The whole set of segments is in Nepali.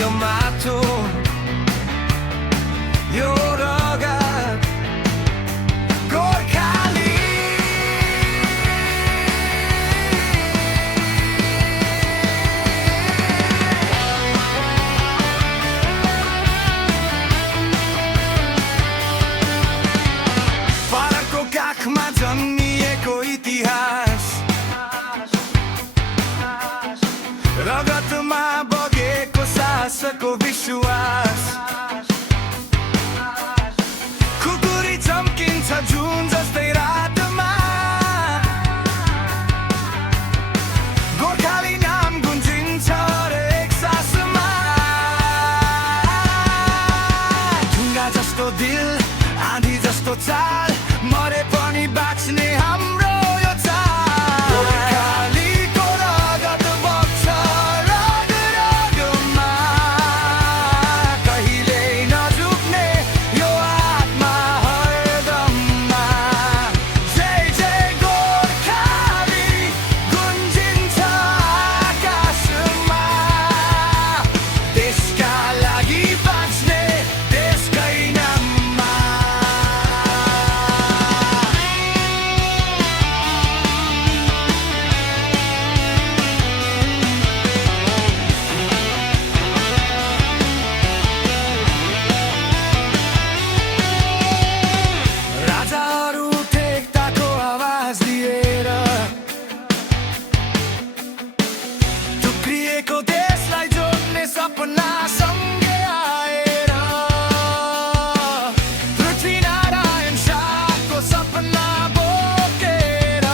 यो माटो यो रगत गोर्खाली फरकको काखमा जन्मिएको इतिहास रगतमा बगेको सासको विश्वास खुकुरी चम्किन्छ जुन जस्तै रातमा गोर्खाली नाम गुन्जिन्छ हरेक सासमा ढुङ्गा जस्तो दिल आँधी जस्तो चाल मरे पनि बाँच्ने हाम्रो यो चाल गोर्खालीको रगत बग्छ रग रगमा कहिल्यै नझुक्ने यो आत्मा हरदममा जय जय गोर्खाली गुन्जिन्छ आकाशमा देशका लागि बाँच्ने देशकै नाममा राजाहरू ठेक्ताको आवाज दिएर टुक्रिएको देशलाई जोड्ने सपना सँगै आएर पृथ्वीनारायण शाहको सपना बोकेर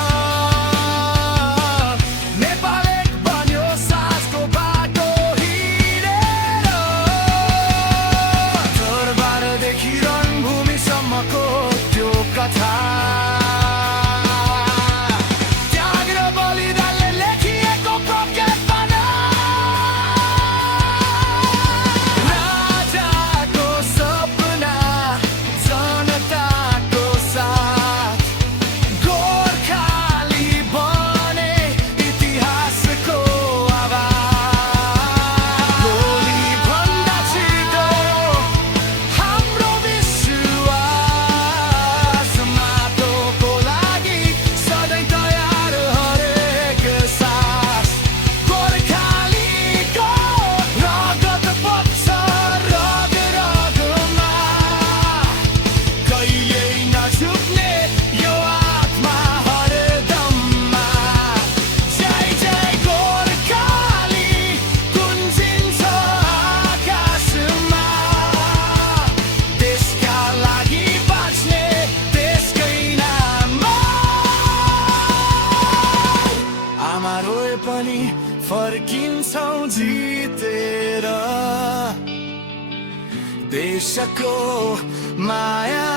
नेपाल एक बन्यो सासको बाटो हिँडेर दरबारदेखि रणभूमिसम्मको त्यो कथा त्याग र बलिदानले लेखिएको पकेटमा राजाको सपना जनताको साथ गोर्खाली बने इतिहासको आवाज गोलीभन्दा छिटो हाम्रो विश्वास माटोको लागि सधैँ तयार हरेक सास गोर्खालीको रगत बग्छ रग रगमा कहिल्यै नझुक्ने यो आत्मा हरदममा जय जय गोर्खाली गुन्जिन्छ आकाशमा देशका लागि बाँच्ने देशकै नाममा आमा रोए पनि फर्किन्छौँ जितेर देशको माया